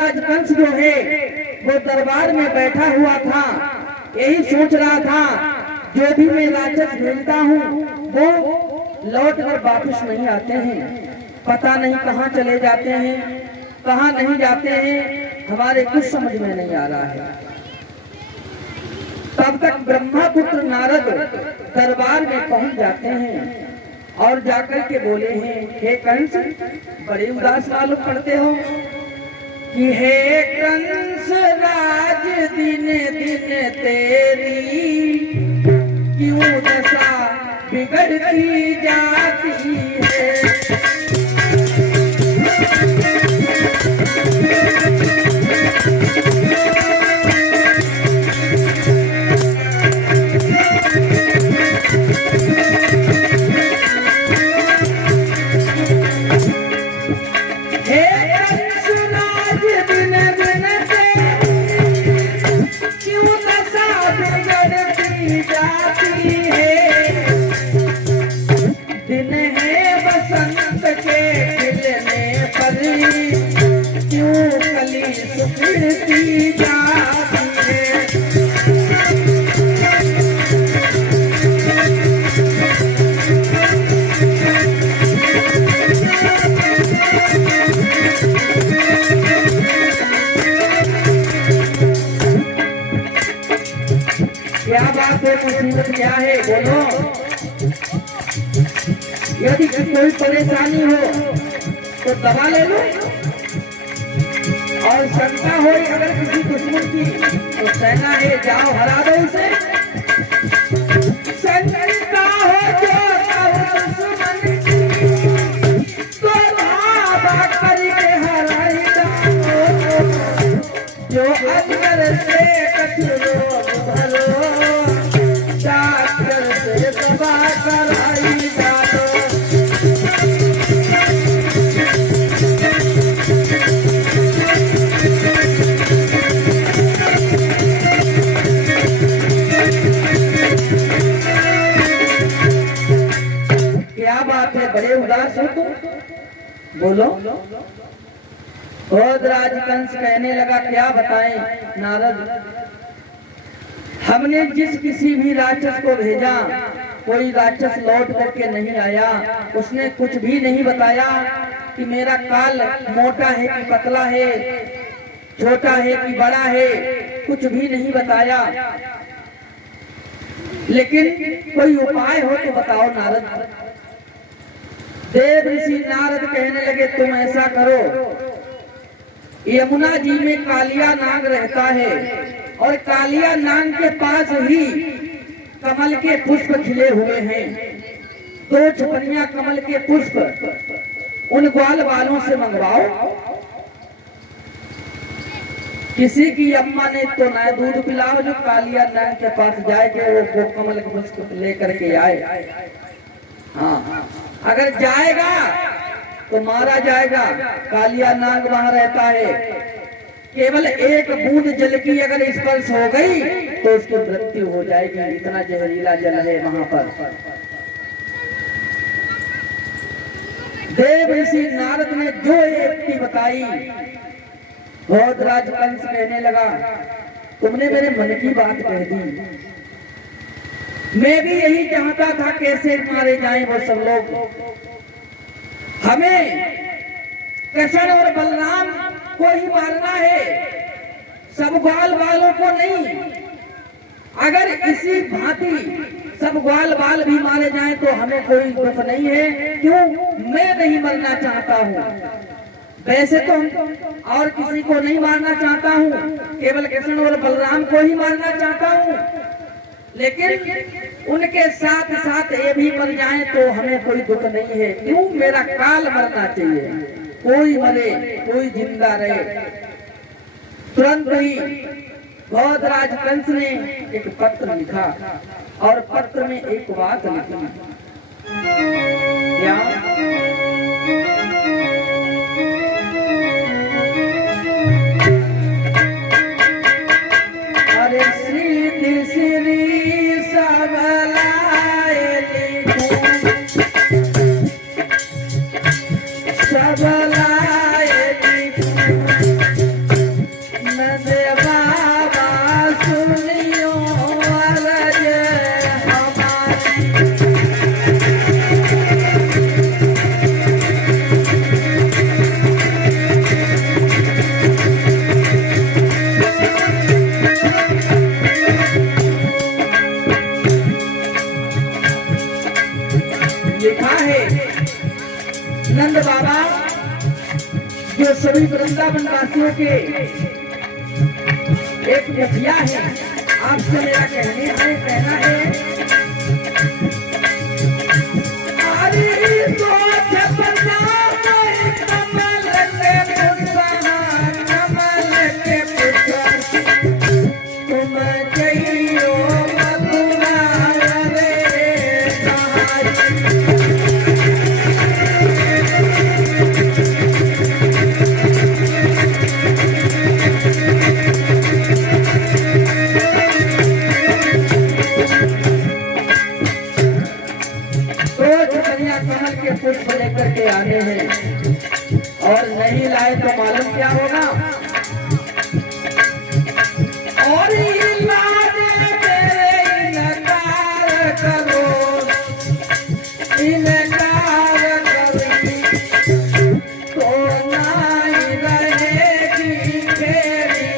भोजराज कंस जो है वो दरबार में बैठा हुआ था, यही सोच रहा था जो भी मैं राक्षस भेजता हूँ वो लौट कर वापस नहीं आते हैं, पता नहीं कहाँ चले जाते हैं, कहाँ नहीं जाते हैं, हमारे कुछ समझ में नहीं आ रहा है। तब तक ब्रह्मपुत्र नारद दरबार में पहुंच जाते हैं और जाकर के बोले हैं, हे कंस, बड़े उदास मालूम पड़ते हो कि हे कंस राज दिन दिन तेरी क्यों दशा बिगड़ती जाती है। क्या बात है, मुसीबत क्या है, बोलो। यदि कोई परेशानी हो तो दवा ले लो, और शंका हो अगर किसी दुश्मन की तो सेना है, जाओ हरा दो उसे। शंका हो जो दुश्मन की तो धावा करके हराई दो, जो अंदर से कठिन भलो डॉक्टर से दवा कराई जाओ। क्या बात है, बड़े उदास हो तुम, बोलो। भोजराज कंस कहने लगा, क्या बताएं नारद, हमने जिस किसी भी राक्षस को भेजा कोई राक्षस लौट करके नहीं आया, उसने कुछ भी नहीं बताया कि मेरा काल मोटा है कि पतला है, छोटा है कि बड़ा है, कुछ भी नहीं बताया। लेकिन कोई उपाय हो तो बताओ नारद। देव ऋषि नारद कहने लगे, तुम ऐसा करो, यमुना जी में कालिया नाग रहता है और कालिया नाग के पास ही कमल के पुष्प खिले हुए हैं, 2 छपनिया कमल के पुष्प उन ग्वाल वालों से मंगवाओ। किसी की अम्मा ने तो ना दूध पिलाओ जो कालिया नाग के पास जाए के वो कमल के पुष्प लेकर के आए। हाँ, अगर जाएगा तो मारा जाएगा, कालिया नाग वहां रहता है, केवल एक बूंद जल की अगर स्पर्श हो गई तो उसकी मृत्यु हो जाएगी, इतना जहरीला जल है वहां पर। देव ऋषि नारद ने जो युक्ति बताई, भोजराज कंस कहने लगा, तुमने मेरे मन की बात कह दी, मैं भी यही चाहता था कैसे मारे जाएं वो सब लोग। हमें कृष्ण और बलराम को ही मारना है, सब ग्वाल बालों को नहीं। अगर इसी भांति सब ग्वाल बाल भी मारे जाएं तो हमें कोई दुख नहीं है, क्यों, मैं नहीं मरना चाहता हूँ। वैसे तो और किसी को नहीं मारना चाहता हूँ, केवल कृष्ण और बलराम को ही मारना चाहता हूँ, लेकिन उनके साथ साथ ये भी मर जाएं तो हमें कोई दुख नहीं है, क्यों, मेरा काल मरना चाहिए, कोई मरे कोई जिंदा रहे। तुरंत ही भोजराज कंस ने एक पत्र लिखा और पत्र में एक बात लिखी, क्या, अरे श्री श्री सबलाए सबलाए वृंदावन वासियों के एक मुखिया है, आपसे मेरा कहना है अरे तो छपना कमल के पुष्पा, कमल के पुष्पा तुम जइयो मथुरा रे सहाय। कमल के पुष्प लेकर के आने हैं और नहीं लाए तो मालूम क्या होगा। और इनकार करो, इनकार करो तो नहीं रहेगी फेरी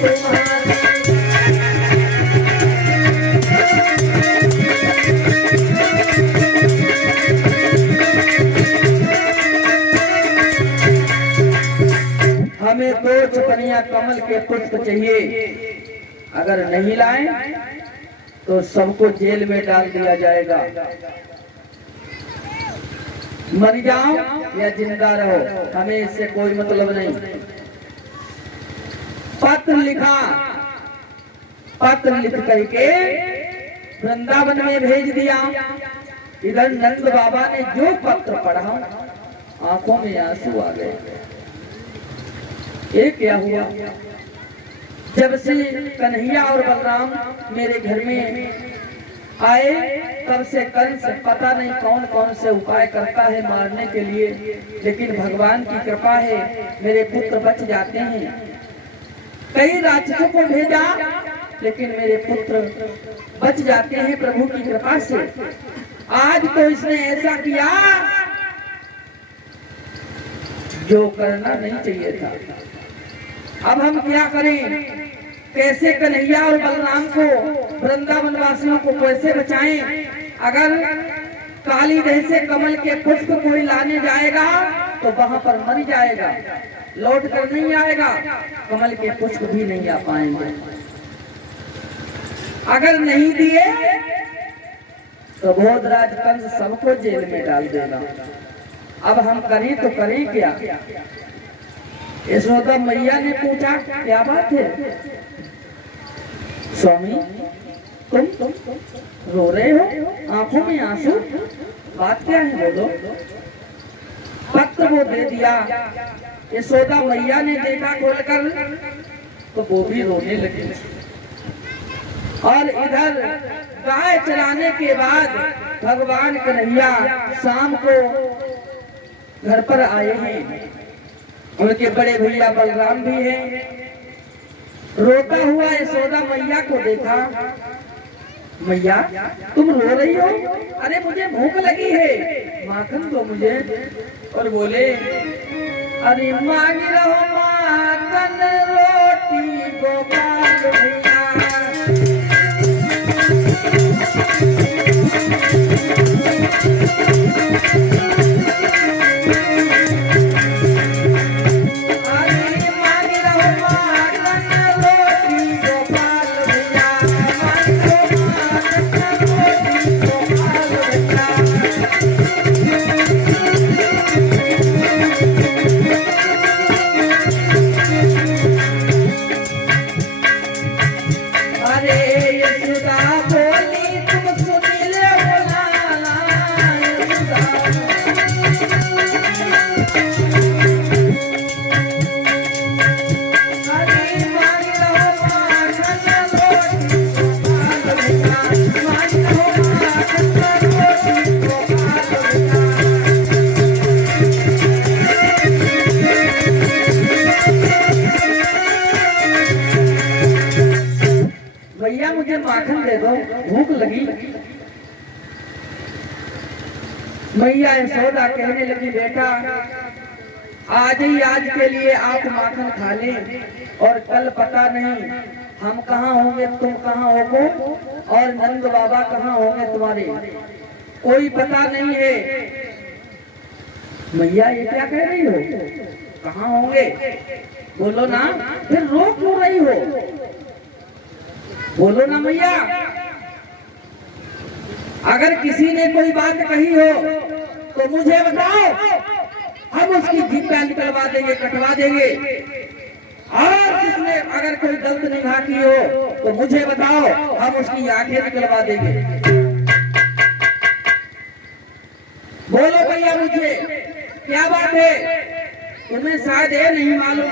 तुम्हारी। हमें 2 छपनिया कमल के पुष्प चाहिए, अगर नहीं लाए तो सबको जेल में डाल दिया जाएगा। मर जाओ या जिंदा रहो, हमें इससे कोई मतलब नहीं। पत्र लिखा, पत्र लिख करके वृंदावन में भेज दिया। इधर नंद बाबा ने जो पत्र पढ़ा आंखों में आंसू आ गए। ये क्या हुआ? जब से कन्हैया और बलराम मेरे घर में आए तब से कंस पता नहीं कौन कौन से उपाय करता है मारने के लिए, लेकिन भगवान की कृपा है मेरे पुत्र बच जाते हैं। कई राक्षसों को भेजा लेकिन मेरे पुत्र बच जाते हैं प्रभु की कृपा से। आज तो इसने ऐसा किया जो करना नहीं चाहिए था। अब हम क्या करें? कैसे कन्हैया और बलराम को, वृंदावन वासियों को कैसे बचाएं? अगर काली देह से कमल के पुष्प कोई लाने जाएगा तो वहां पर मर जाएगा, लौट कर नहीं आएगा, कमल के पुष्प भी नहीं आ पाएंगे। अगर नहीं दिए तो बोधराज कंस सबको जेल में डाल देगा। अब हम करें तो करें क्या? यशोदा मैया ने पूछा क्या बात है स्वामी, तुम रो रहे हो, आंखों में आंसू, बात क्या है बोलो। पत्र वो दे दिया। यशोदा मैया ने देखा खोलकर तो वो भी रोने लगी। और इधर गाय चराने के बाद भगवान कन्हैया शाम को घर पर आए हैं। उनके बड़े भैया बलराम भी हैं। रोता हुआ यशोदा मैया को देखा। मैया तुम रो रही हो? अरे मुझे भूख लगी है, माखन दो मुझे। और बोले अरे मांग रहो माखन रोटी गोपाल भैया। भैया मुझे माखन दे दो, भूख लगी। मैया यशोदा कहने लगी बेटा आज ही आज के लिए आप माखन खा लें, और कल पता नहीं हम कहाँ होंगे, तुम कहाँ होगो, और नंद बाबा कहाँ होंगे तुम्हारे, कोई पता नहीं है। मैया ये क्या कह रही हो? कहाँ होंगे? बोलो ना, फिर रो क्यों रही हो? बोलो ना मैया। अगर किसी ने कोई बात कही हो तो मुझे बताओ, हम उसकी जिब्बा निकलवा देंगे, कटवा देंगे। और किसने अगर कोई गलत निगाह की हो तो मुझे बताओ, हम उसकी आंखें निकलवा देंगे। बोलो भैया, मुझे क्या बात है? तुम्हें शायद ये नहीं मालूम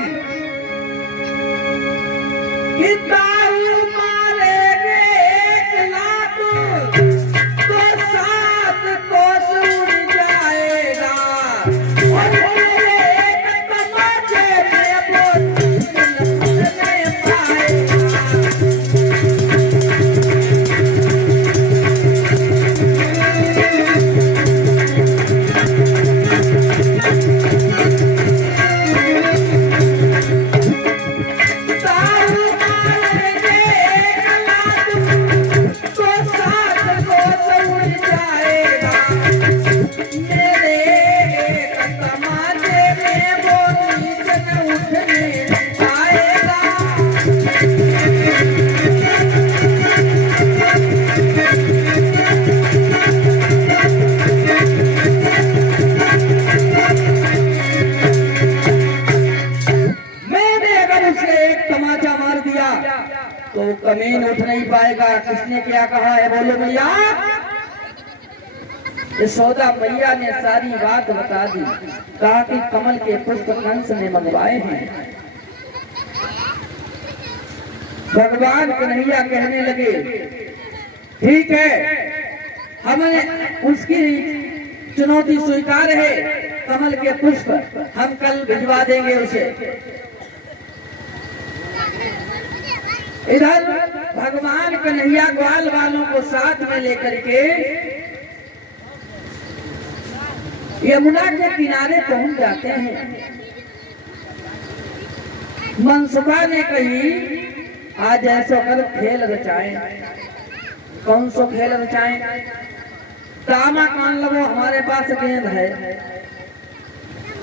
कि दारू मारेंगे 1 लाख तो 7 कोस उड़ जाएगा। और एक तमाचे में वो नहीं पाएगा। तो कमीन उठ नहीं पाएगा। किसने क्या कहा है? बोलो भैया। यशोदा मैया ने सारी बात बता दी। कहा कि कमल के पुष्प कंस ने मंगवाए हैं। भगवान कन्हैया कहने लगे, ठीक है, हमें उसकी चुनौती स्वीकार है। कमल के पुष्प हम कल भिजवा देंगे उसे। इधर भगवान कन्हैया ग्वाल वालों को साथ में लेकर के यमुना के किनारे पहुंच जाते हैं। मनसुखा ने कही, आज ऐसा कर खेल रचाएं। कौन सो खेल रचाएं? दामा कान लगो, हमारे पास गेंद है।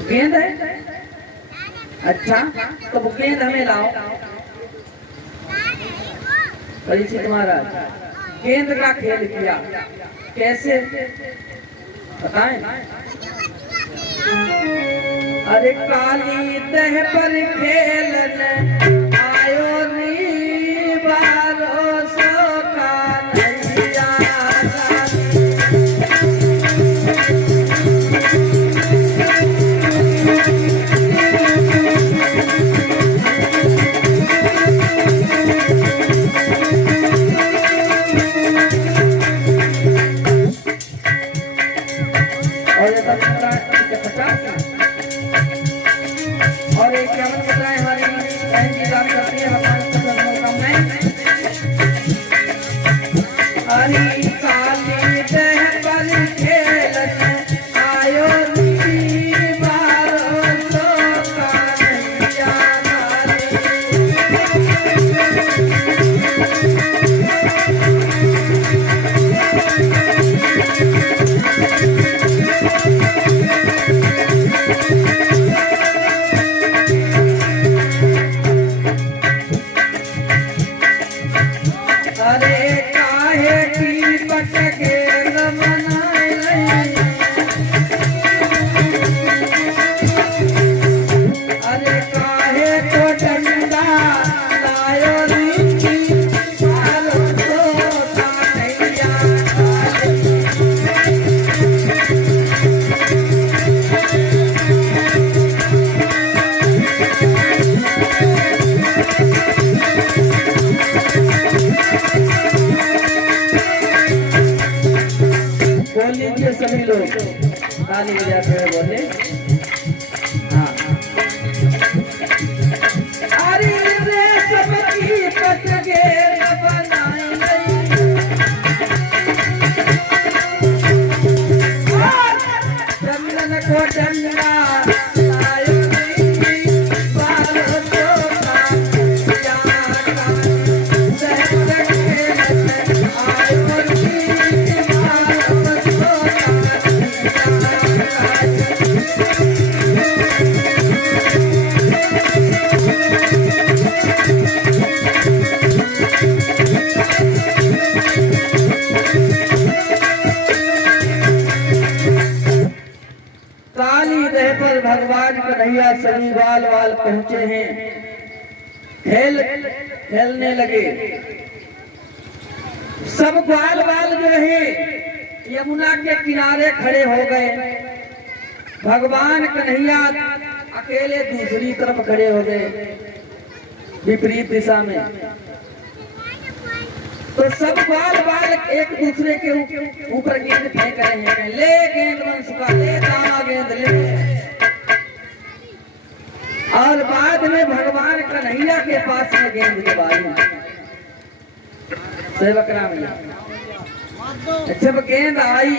गेंद है? अच्छा, तो वो गेंद हमें लाओ। परीक्षित महाराज, गेंद का खेल किया, कैसे बताएं? अरे काली दह पर खेलने आयो नी बारो सो कान्हैया। और एक क्या बताए, हमारी बहन की बात करती है, हरी काली दह पर खेलने आयो नी बारो सो कान्हैया। अरे काहे की पटके न बनाए, अरे काहे तो डंडा लायो नी बारो सो कान्हैया। बोल लीजिए सभी लोग, ताली बजाते हुए बोले। हाँ, अरे रे सबकी पटके न बनाई गई, चंदन को डंडा लायो नी बारो सो कान्हैया। आयो नी बारो सो कान्हैया। पहुंचे हैं, खेल खेलने लगे। सब ग्वाल बाल जो है यमुना के किनारे खड़े हो गए। भगवान कन्हैया अकेले दूसरी तरफ खड़े हो गए, विपरीत दिशा में। तो सब ग्वाल बाल एक दूसरे के ऊपर गेंद फेंक रहे हैं, ले गेंद मनसुखा, ले दामा गेंद ले। और बाद में भगवान कन्हैया के पास में गेंद की बारी, सेवक राम जी जब गेंद आई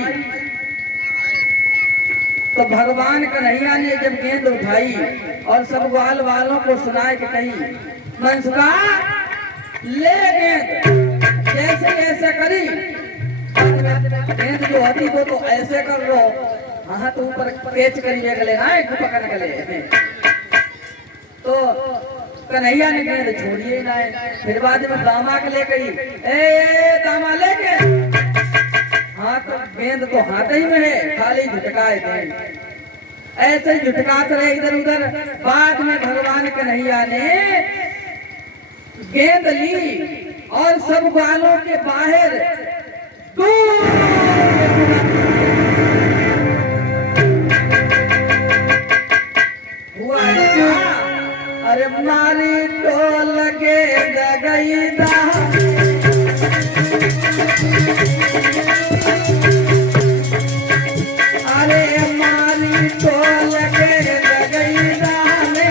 तो भगवान कन्हैया ने जब गेंद उठाई और सब ग्वाल वालों को सुनाए कि कही मनसुखा ले गेंद, जैसे ऐसे करी गेंद जो होती वो तो ऐसे कर लो, हाथ ऊपर पेच करी गले ना पकड़ गले। तो कन्हैया ने गेंद छोड़िए ना। फिर बाद में दामा के ले गई, ए दामा ले गेंद, हाथ गेंद तो हाथ ही में है, खाली झटकाए गेंद, ऐसे झटकाते रहे इधर उधर। बाद में भगवान कन्हैया ने गेंद ली और सब ग्वालों के बाहर दूर हुआ ऐसा, अरे मारी टोल गेंद गई दा, अरे मारी टोल गेंद गई दाने,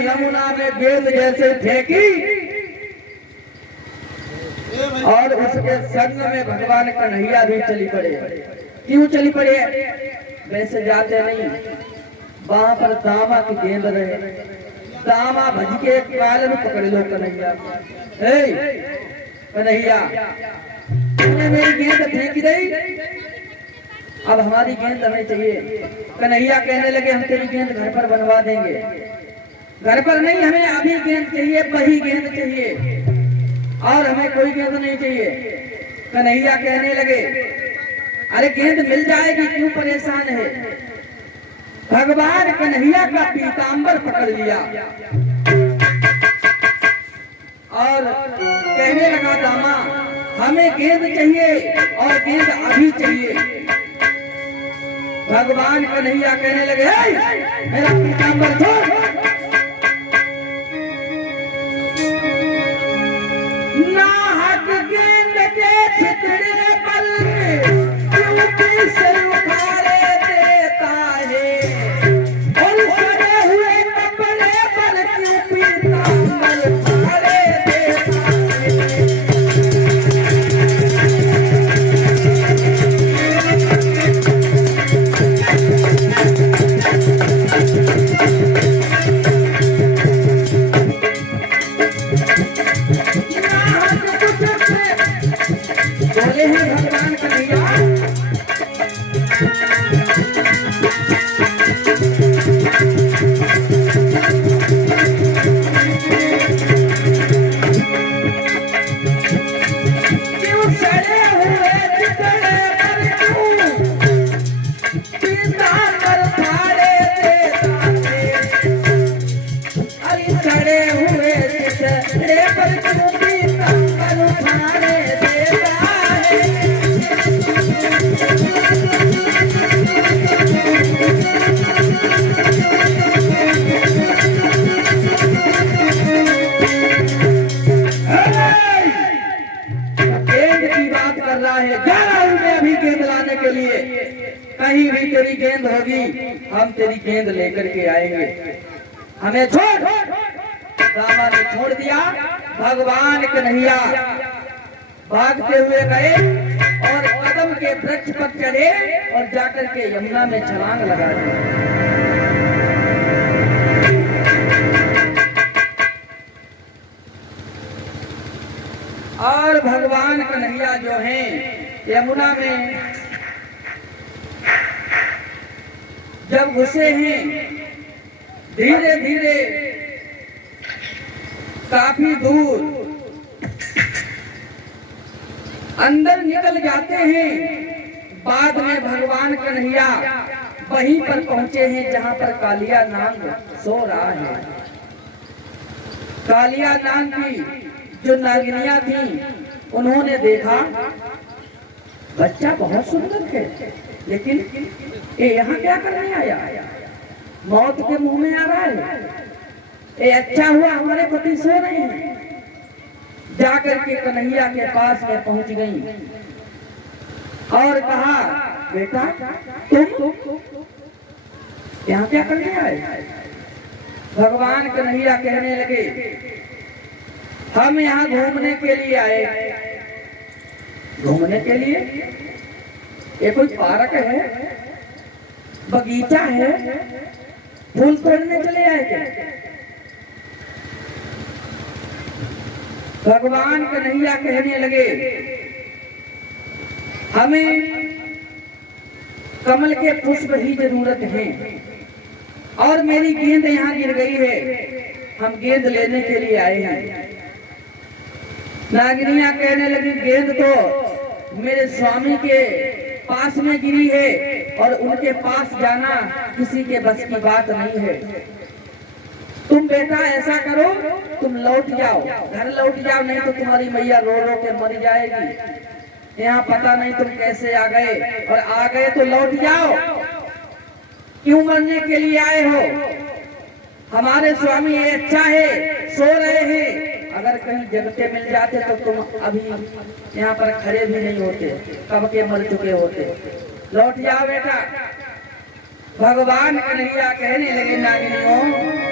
यमुना में गेंद जैसे फेंकी और उसके संग में भगवान कन्हैया भी चली पड़े। क्यों चली पड़े? वैसे जाते नहीं, वहां पर दामा की गेंद रहे, दामा भज के काल में पकड़ लो कन्हैया, कन्हैया तूने मेरी गेंद फेंक दी, अब हमारी गेंद हमें चाहिए। कन्हैया कहने लगे हम तेरी गेंद घर पर बनवा देंगे। घर पर नहीं, हमें अभी गेंद चाहिए, वही गेंद चाहिए और हमें कोई गेंद नहीं चाहिए। कन्हैया कहने लगे अरे गेंद मिल जाएगी, क्यों परेशान है। भगवान कन्हैया का पीतांबर पकड़ लिया और कहने लगा दामा हमें गेंद चाहिए और गेंद अभी चाहिए। भगवान कन्हैया कहने लगे मेरा पीतांबर छोड़, नाहक गेंद के छितड़े पर क्यों किसे उखाड़े देता है, और सड़े हुए कपड़े पर क्यों पीतांबर फाड़े देता है। बोले हैं भगवान कन्हैया क्यों सड़े हुए चितड़े पर क्यों पीतांबर फाड़े देता है, अरे सड़े हुए चितड़े पर क्यों पीतांबर फाड़े देता है। गेंद की बात कर रहा है, जा रहा हूं मैं अभी गेंद लाने के लिए, कहीं भी तेरी गेंद होगी हम तेरी गेंद लेकर के आएंगे, हमें छोड़। दामा ने छोड़ दिया। भगवान कन्हैया भागते हुए गए और कदम के वृक्ष पर चढ़े और जाकर के यमुना में छलांग लगा दी। और भगवान कन्हैया जो हैं यमुना में जब घुसे हैं, धीरे धीरे काफी दूर अंदर निकल जाते हैं। बाद में भगवान कन्हैया वहीं पर पहुंचे हैं जहां पर कालिया नाग सो रहा है। कालिया नाग की जो नागिनियां थी, उन्होंने देखा बच्चा बहुत सुंदर है, लेकिन ये यहाँ क्या करने आया, मौत के मुंह में आ रहा है। ये अच्छा हुआ हमारे पति सो रहे हैं। जाकर के कन्हैया के पास में पहुंच गई और कहा, बेटा तुम यहाँ क्या करने आए? भगवान कन्हैया कहने लगे, हम यहाँ घूमने के लिए आए। घूमने के लिए? ये कोई पार्क है, बगीचा है, फूल तोड़ने चले आए थे? भगवान कन्हैया कहने लगे, हमें कमल के पुष्प ही जरूरत है और मेरी गेंद यहाँ गिर गई है, हम गेंद लेने के लिए आए हैं। नागिनियां कहने लगी, गेंद तो मेरे स्वामी के पास में गिरी है और उनके पास जाना किसी के बस की बात नहीं है। तुम बेटा ऐसा करो, तुम लौट जाओ, घर लौट जाओ, नहीं तो तुम्हारी मैया रो रो के मर जाएगी। यहाँ पता नहीं तुम कैसे आ गए, और आ गए तो लौट जाओ। क्यों मरने के लिए आए हो? हमारे स्वामी ये अच्छा है, सो रहे हैं। अगर कहीं जगते मिल जाते तो तुम अभी यहाँ पर खड़े भी नहीं होते, कब के मर चुके होते। लौट जाओ बेटा। भगवान कन्हैया कहने लगे, नागिनियों